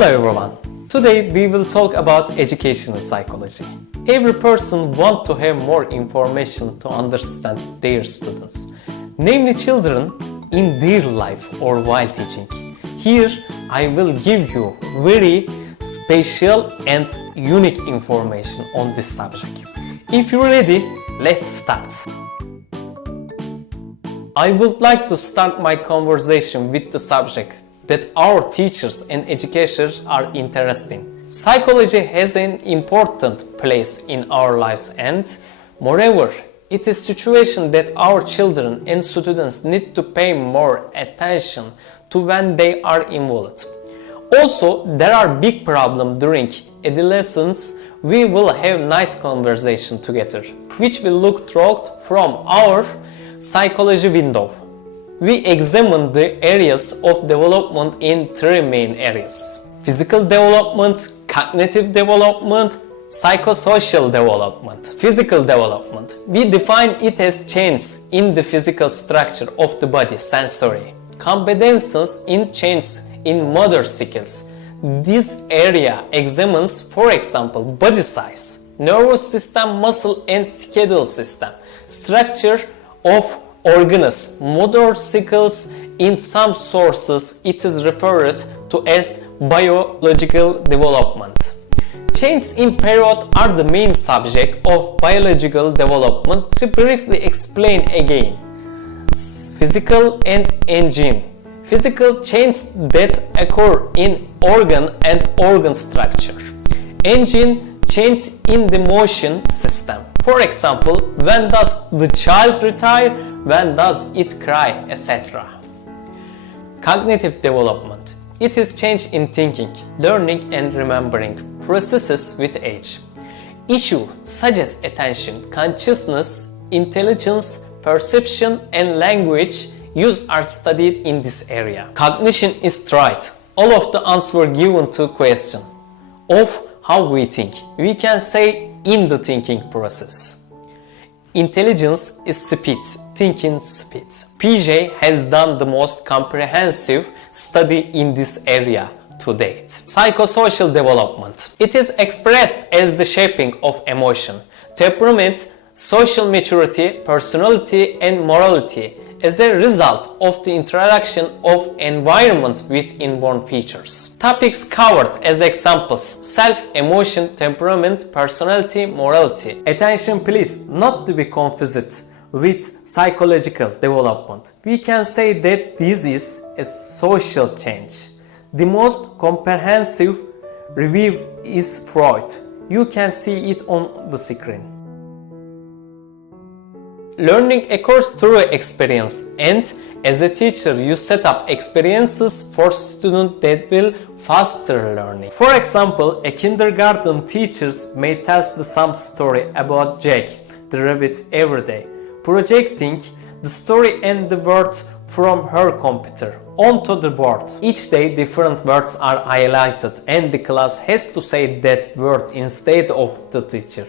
Hello everyone! Today we will talk about educational psychology. Every person wants to have more information to understand their students, namely children in their life or while teaching. Here I will give you very special and unique information on this subject. If you're ready, let's start. I would like to start my conversation with the subject that our teachers and educators are interested in. Psychology has an important place in our lives, and moreover, it is a situation that our children and students need to pay more attention to when they are involved. Also, there are big problems during adolescence. We will have nice conversation together, which will look through from our psychology window. We examine the areas of development in three main areas: physical development, cognitive development, psychosocial development. Physical development. We define it as changes in the physical structure of the body, sensory. Competences in changes in motor skills. This area examines, for example, body size, nervous system, muscle and skeletal system, structure of organs, motor skills. In some sources, it is referred to as biological development. Changes in period are the main subject of biological development. To briefly explain again, physical and engine. Physical changes that occur in organ and organ structure. Engine change in the motion system. For example, when does the child retire, when does it cry, etc. Cognitive development. It is change in thinking, learning and remembering processes with age. Issues such as attention, consciousness, intelligence, perception and language use are studied in this area. Cognition is tried. All of the answers were given to question of how we think. We can say in the thinking process. Intelligence is speed, thinking speed. PJ has done the most comprehensive study in this area to date. Psychosocial development. It is expressed as the shaping of emotion, temperament, social maturity, personality and morality as a result of the introduction of environment with inborn features. Topics covered as examples: self, emotion, temperament, personality, morality. Attention please, not to be confused with psychological development. We can say that this is a social change. The most comprehensive review is Freud. You can see it on the screen. Learning occurs through experience, and as a teacher you set up experiences for students that will foster learning. For example, a kindergarten teacher may tell some story about Jack the rabbit every day, projecting the story and the word from her computer onto the board. Each day different words are highlighted and the class has to say that word instead of the teacher.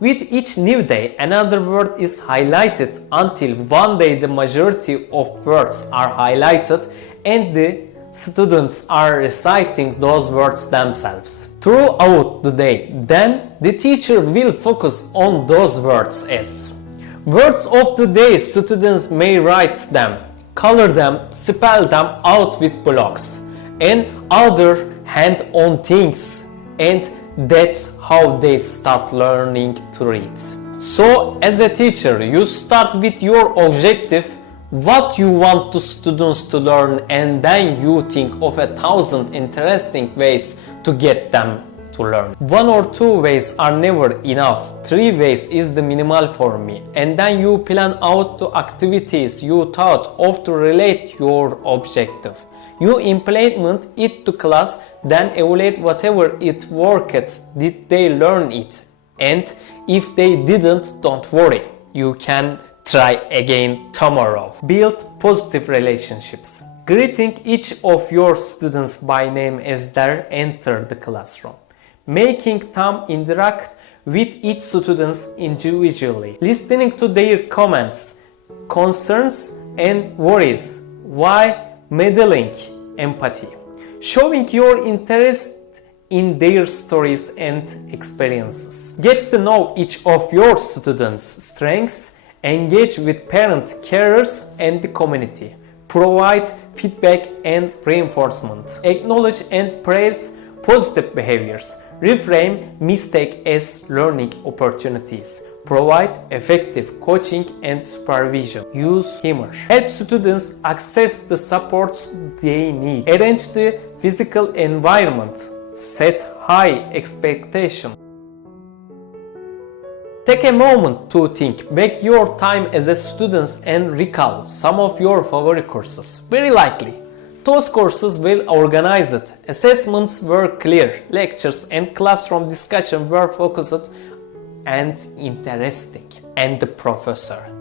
With each new day, another word is highlighted until one day the majority of words are highlighted and the students are reciting those words themselves. Throughout the day, then the teacher will focus on those words as words of the day. Students may write them, color them, spell them out with blocks and other hand-on things, and that's how they start learning to read. So as a teacher, you start with your objective, what you want the students to learn, and then you think of 1,000 interesting ways to get them to learn. 1 or 2 ways are never enough. 3 ways is the minimal for me. And then you plan out the activities you thought of to relate your objective. You implement it to class, then evaluate whatever it worked. Did they learn it? And if they didn't, don't worry. You can try again tomorrow. Build positive relationships. Greeting each of your students by name as they enter the classroom. Making them interact with each student individually. Listening to their comments, concerns and worries. Why? Modeling empathy. showing your interest in their stories and experiences. Get to know each of your students' strengths, engage with parents, carers, and the community. Provide feedback and reinforcement. Acknowledge and praise positive behaviors. Reframe mistake as learning opportunities. Provide effective coaching and supervision. Use humor. Help students access the supports they need. Arrange the physical environment. Set high expectations. Take a moment to think back your time as a student and recall some of your favorite courses. Very likely, those courses were organized, assessments were clear, lectures and classroom discussion were focused and interesting. And the professor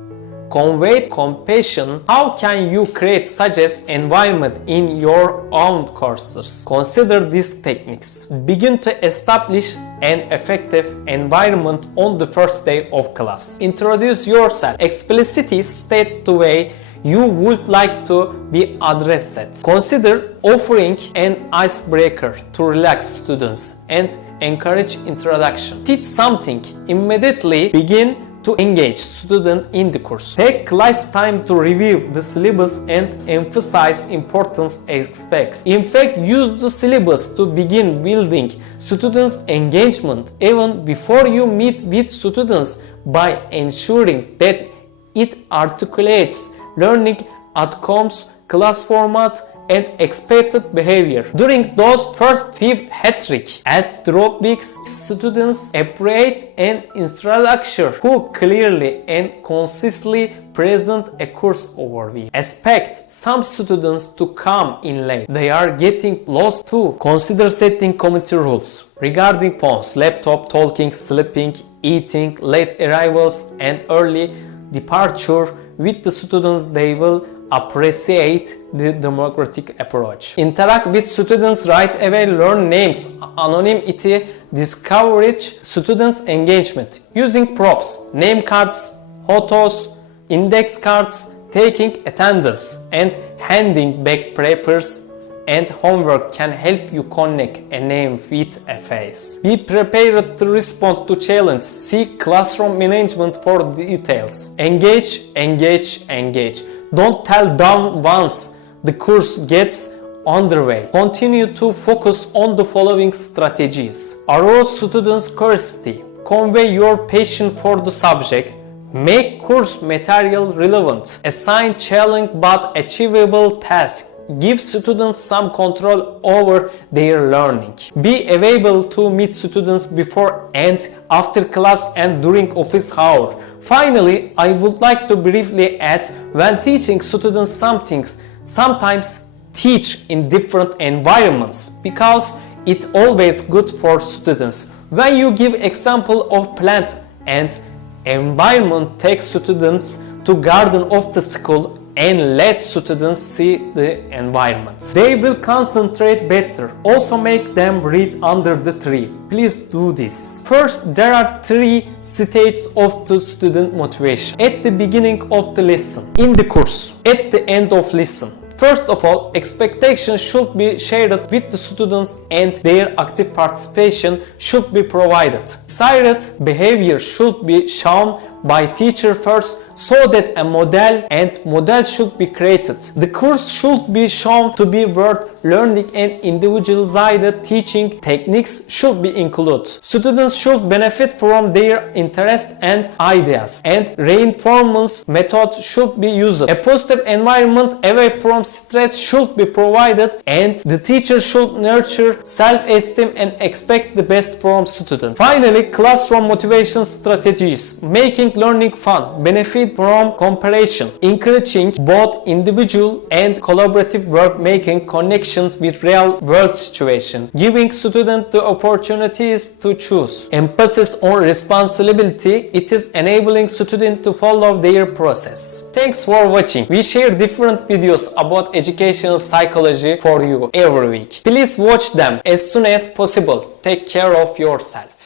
conveyed compassion. How can you create such an environment in your own courses? Consider these techniques. Begin to establish an effective environment on the first day of class. Introduce yourself. Explicitly state the way you would like to be addressed. Consider offering an icebreaker to relax students and encourage introduction. Teach something. Immediately begin to engage students in the course. Take class time to review the syllabus and emphasize important aspects. In fact, use the syllabus to begin building students' engagement even before you meet with students by ensuring that it articulates learning outcomes, class format, and expected behavior. During those first few hat-trick at drop weeks, students appreciate an instructor who clearly and concisely present a course overview. Expect some students to come in late. They are getting lost too. Consider setting community rules regarding phones, laptop, talking, sleeping, eating, late arrivals, and early departure with the students. They will appreciate the democratic approach. Interact with students right away. Learn names, anonymity, discourage students' engagement. Using props, name cards, photos, index cards, taking attendance, and handing back papers and homework can help you connect a name with a face. Be prepared to respond to challenge. Seek classroom management for details. Engage, engage, engage. Don't tell down once the course gets underway. Continue to focus on the following strategies. Arouse students' curiosity. Convey your passion for the subject. Make course material relevant. Assign challenging but achievable tasks. Give students some control over their learning. Be available to meet students before and after class and during office hours. Finally, I would like to briefly add, when teaching students something, sometimes teach in different environments because it's always good for students. When you give example of plant and environment, take students to garden of the school and let students see the environment. They will concentrate better. Also make them read under the tree. Please do this. First, there are 3 stages of the student motivation. At the beginning of the lesson, in the course, at the end of lesson. First of all, expectations should be shared with the students and their active participation should be provided. Desired behavior should be shown by teacher first so that a model should be created. The course should be shown to be worth learning and individualized teaching techniques should be included. Students should benefit from their interest and ideas, and reinforcement method should be used. A positive environment away from stress should be provided, and the teacher should nurture self-esteem and expect the best from students. Finally, classroom motivation strategies. Making learning fun, benefit from cooperation, encouraging both individual and collaborative work, making connections with real world situation, giving students the opportunities to choose, emphasis on responsibility. It is enabling students to follow their process. Thanks for watching. We share different videos about educational psychology for you every week. Please watch them as soon as possible. Take care of yourself.